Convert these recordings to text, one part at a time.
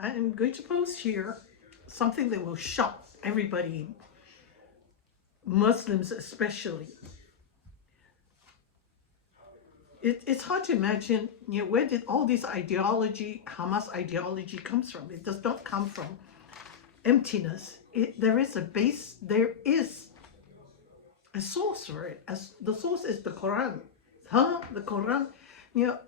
I'm going to post here something that will shock everybody, Muslims especially. It's hard to imagine, where did all this ideology, Hamas ideology, comes from? It does not come from emptiness. There is a base, there is a source for it. As the source is the Quran. The Quran.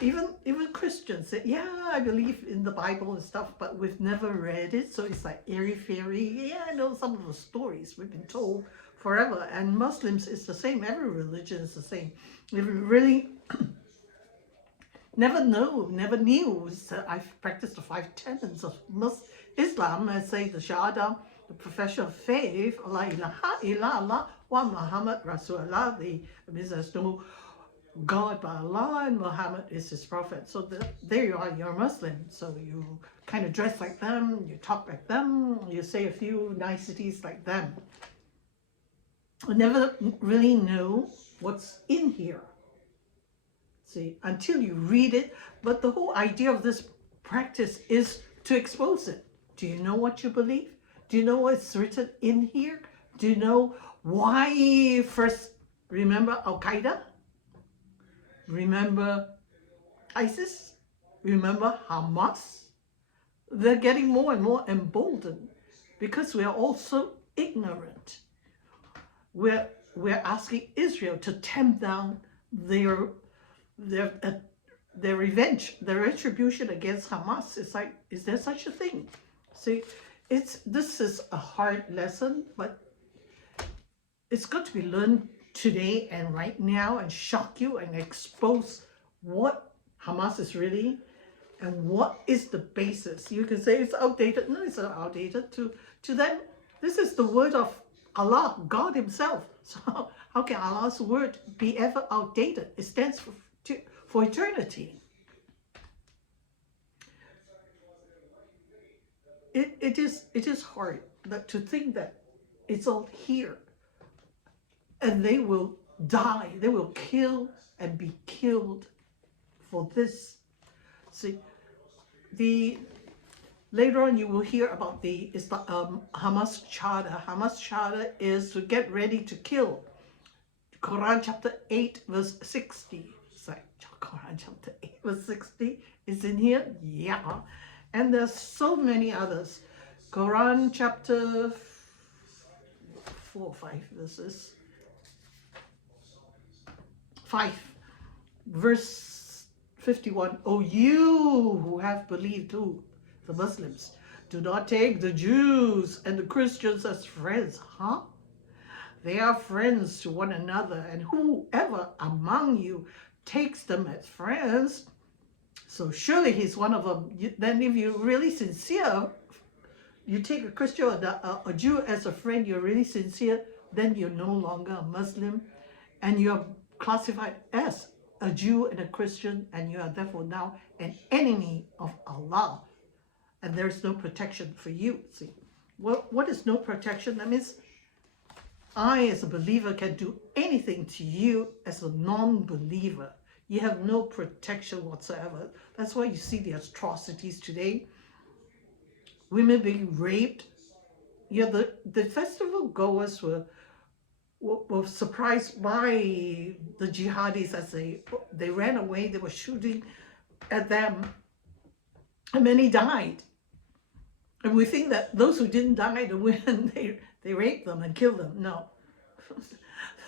Even Christians say, yeah, I believe in the Bible and stuff, but we've never read it, so it's like airy-fairy. Yeah, I know some of the stories we've been told forever. And Muslims is the same. Every religion is the same. If we really never knew. I've practiced the 5 tenets of Islam. I say the shahada, the profession of faith, Allah ilaha, ilah, wa Muhammad rasoul. Means there's no God but Allah, and Muhammad is his prophet. So there you are, you're Muslim. So you kind of dress like them, you talk like them, you say a few niceties like them. I never really know what's in here. See, until you read it. But the whole idea of this practice is to expose it. Do you know what you believe? Do you know what's written in here? Do you know why first, remember Al-Qaeda? Remember ISIS? Remember Hamas? They're getting more and more emboldened because we are all so ignorant. We're asking Israel to tamp down their revenge, their retribution against Hamas. It's like, is there such a thing? See, this is a hard lesson, but it's got to be learned today and right now, and shock you and expose what Hamas is really and what is the basis. You can say it's outdated. No, it's not outdated. To them, this is the word of Allah, God himself. So how can Allah's word be ever outdated? It stands for eternity. It is hard to think that it's all here, and they will die, they will kill and be killed for this. See, later on you will hear about the Hamas shahada. Hamas shahada is to get ready to kill. Quran chapter 8 verse 60. It's like Quran chapter 8 verse 60 is in here. Yeah. And there's so many others. Quran chapter 4 or 5 verses. 5 verse 51. Oh, you who have believed, who? The Muslims. Do not take the Jews and the Christians as friends. Huh? They are friends to one another, and whoever among you takes them as friends, so surely he's one of them. Then if you're really sincere, you take a Christian or a Jew as a friend, you're really sincere, then you're no longer a Muslim, and you're classified as a Jew and a Christian, and you are therefore now an enemy of Allah, and there's no protection for you. See, what is no protection? That means I, as a believer, can do anything to you as a non-believer. You have no protection whatsoever. That's why you see the atrocities today. Women being raped. Yeah, the festival goers were surprised by the jihadis as they ran away. They were shooting at them, and many died. And we think that those who didn't die, the women, they raped them and killed them. No.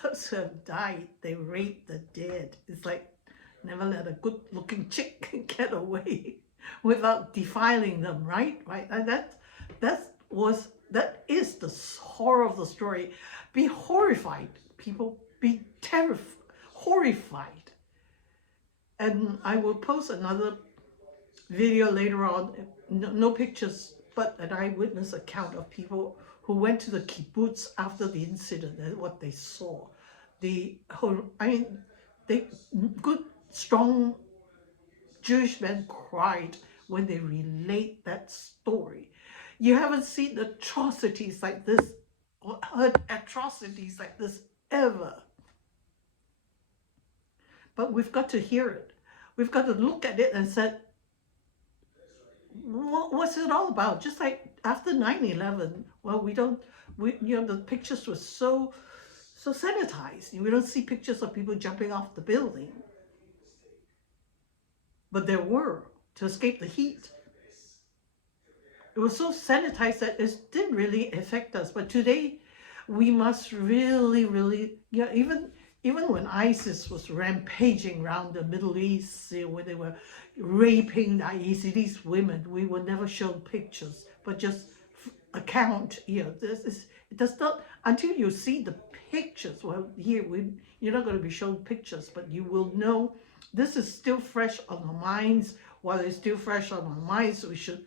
Those who have died, they raped the dead. It's like, never let a good-looking chick get away without defiling them, right? Right? And that is the horror of the story. Be horrified, people. Be terrified, horrified. And I will post another video later on. No pictures, but an eyewitness account of people who went to the kibbutz after the incident and what they saw. Good, strong Jewish men cried when they relate that story. You haven't seen atrocities like this, or heard atrocities like this ever. But we've got to hear it. We've got to look at it and say, What's it all about? Just like after 9/11, well, the pictures were so sanitized. We don't see pictures of people jumping off the building, but there were to escape the heat. It was so sanitized that it didn't really affect us. But today, we must really, really, yeah, even when ISIS was rampaging around the Middle East, when they were raping the Yazidis women, we were never shown pictures, but just account. This is, it does not, until you see the pictures. Well, you're not going to be shown pictures, but you will know this is still fresh on our minds. While it's still fresh on our minds, we should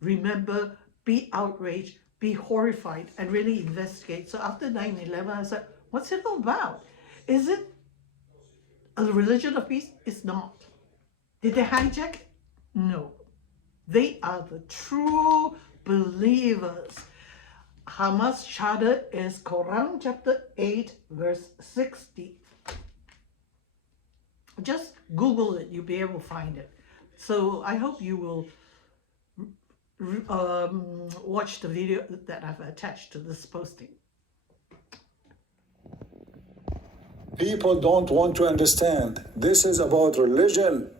remember, be outraged, be horrified, and really investigate. So after 9/11, I said, what's it all about? Is it a religion of peace? It's not. Did they hijack it? No. They are the true believers. Hamas shahada is Quran chapter 8, verse 60. Just Google it, you'll be able to find it. So I hope you will watch the video that I've attached to this posting. People don't want to understand. This is about religion.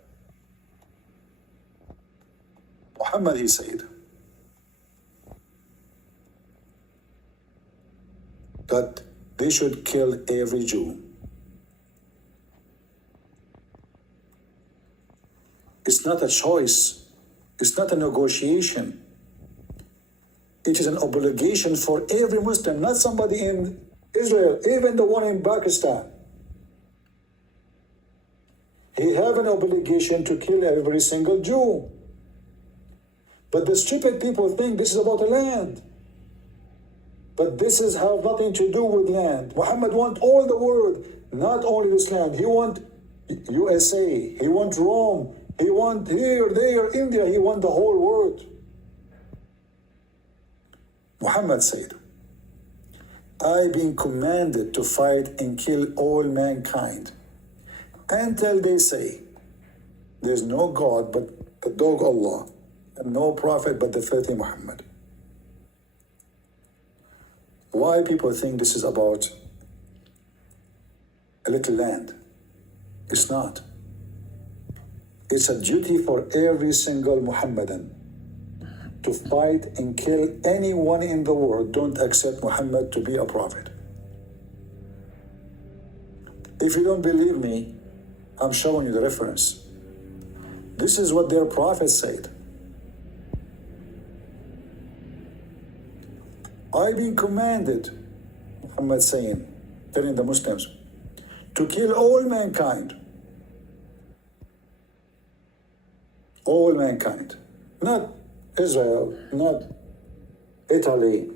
Muhammad, he said, that they should kill every Jew. It's not a choice. It's not a negotiation. It is an obligation for every Muslim, not somebody in Israel, even the one in Pakistan. He have an obligation to kill every single Jew. But the stupid people think this is about the land. But this is have nothing to do with land. Muhammad want all the world, not only this land. He want USA, he want Rome, he want here, there, India, he want the whole world. Muhammad said, I've been commanded to fight and kill all mankind until they say, there's no God but the dog Allah, and no prophet but the filthy Muhammad. Why people think this is about a little land? It's not. It's a duty for every single Muhammadan to fight and kill anyone in the world don't accept Muhammad to be a prophet. If you don't believe me, I'm showing you the reference. This is what their prophet said. I've been commanded, Muhammad saying, telling the Muslims, to kill all mankind. All mankind. Not Israel, not Italy,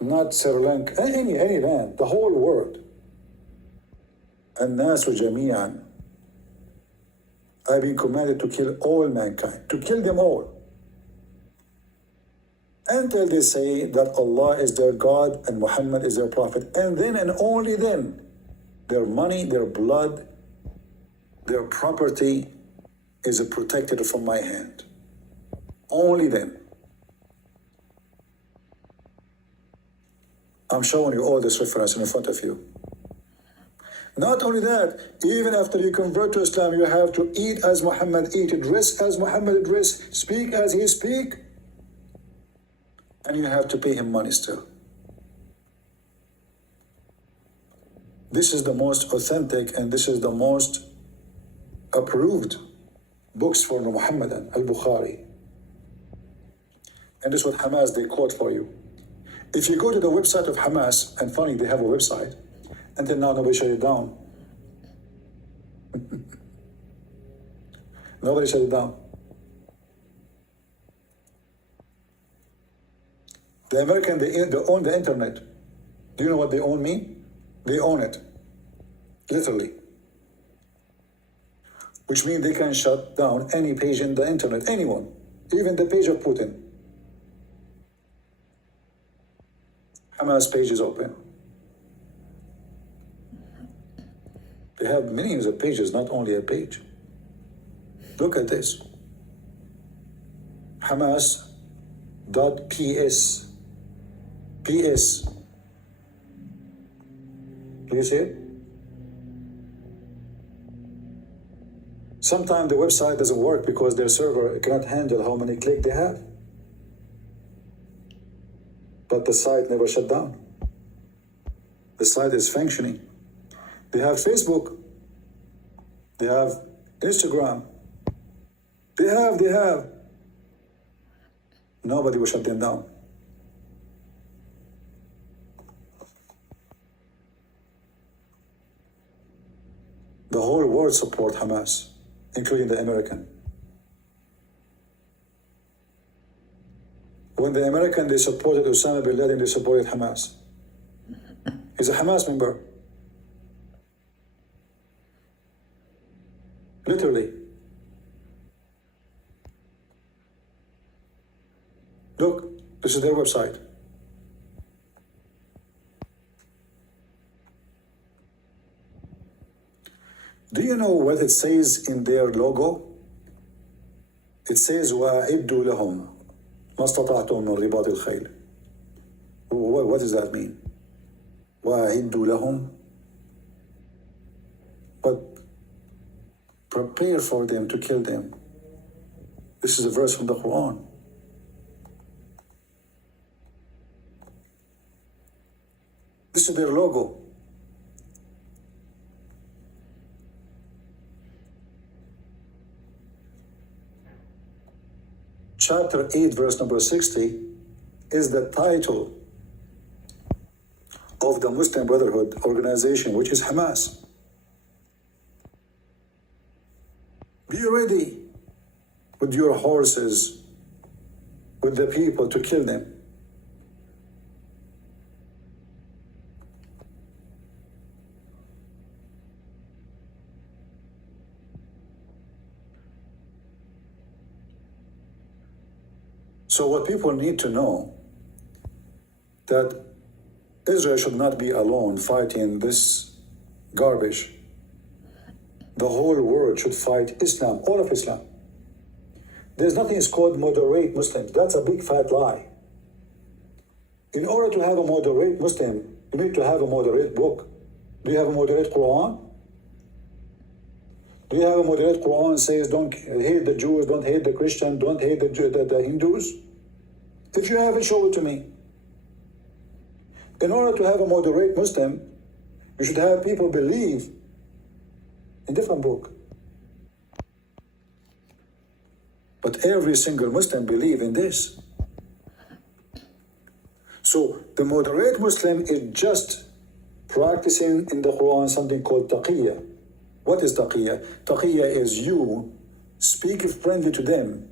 not Sri Lanka, any land, the whole world. الناس جميعا. I've been commanded to kill all mankind, to kill them all. Until they say that Allah is their God and Muhammad is their prophet. And then and only then, their money, their blood, their property is protected from my hand. Only then. I'm showing you all this reference in front of you. Not only that, even after you convert to Islam, you have to eat as Muhammad eat, dress as Muhammad dress, speak as he speak, and you have to pay him money still. This is the most authentic and this is the most approved books for the Muhammadan, Al-Bukhari. And this is what Hamas, they quote for you. If you go to the website of Hamas, and funny, they have a website, until now nobody shut it down. Nobody shut it down. The American, they own the internet. Do you know what they own mean? They own it. Literally. Which means they can shut down any page in the internet, anyone, even the page of Putin. Hamas page is open. They have millions of pages, not only a page. Look at this. Hamas.ps. PS. Do you see it? Sometimes the website doesn't work because their server cannot handle how many clicks they have. But the site never shut down. The site is functioning. They have Facebook. They have Instagram. They have. Nobody will shut them down. The whole world support Hamas, including the American. When the American, they supported Osama bin Laden, they supported Hamas. He's a Hamas member. Literally. Look, this is their website. Do you know what it says in their logo? It says وَأَعِدُّوا لَهُمْ مَا اسْتَطَعْتُم مِّن رِبَاطِ الْخَيْلِ. What does that mean? وَأَعِدُّوا لَهُمْ. But prepare for them to kill them. This is a verse from the Quran. This is their logo. Chapter 8, verse number 60 is the title of the Muslim Brotherhood organization, which is Hamas. Be ready with your horses, with the people to kill them. So what people need to know, that Israel should not be alone fighting this garbage. The whole world should fight Islam, all of Islam. There's nothing is called moderate Muslims. That's a big fat lie. In order to have a moderate Muslim, you need to have a moderate book. Do you have a moderate Quran? Do you have a moderate Quran says don't hate the Jews, don't hate the Christian, don't hate the Hindus? If you have it, show it to me. In order to have a moderate Muslim, you should have people believe in different book. But every single Muslim believe in this. So the moderate Muslim is just practicing in the Quran something called taqiyya. What is taqiyya? Taqiyya is you speak friendly to them,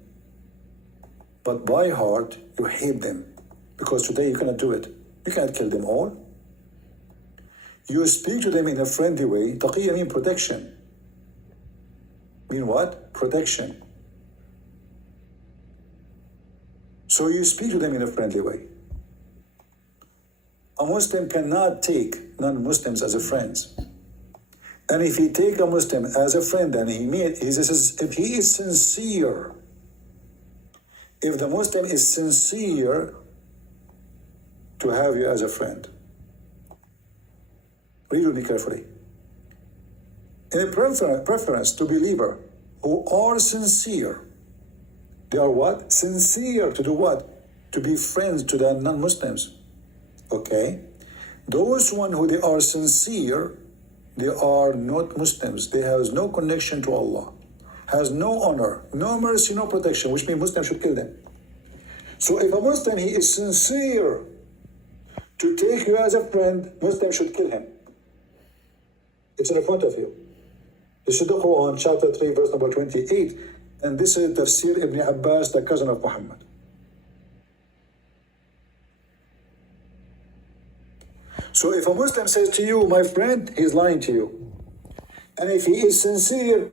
but by heart you hate them. Because today you cannot do it. You cannot kill them all. You speak to them in a friendly way. Taqiyya means protection. Mean what? Protection. So you speak to them in a friendly way. A Muslim cannot take non-Muslims as a friends. And if he take a Muslim as a friend and if he is sincere, if the Muslim is sincere to have you as a friend, read with me carefully. In a preference to believer who are sincere, they are what? Sincere to do what? To be friends to the non-Muslims. Okay? Those one who they are sincere, they are not Muslims. They have no connection to Allah, has no honor, no mercy, no protection, which means Muslims should kill them. So if a Muslim, he is sincere to take you as a friend, Muslims should kill him. It's in front of you. This is the Quran, chapter 3, verse number 28. And this is Tafsir Ibn Abbas, the cousin of Muhammad. So if a Muslim says to you, my friend, he's lying to you. And if he is sincere,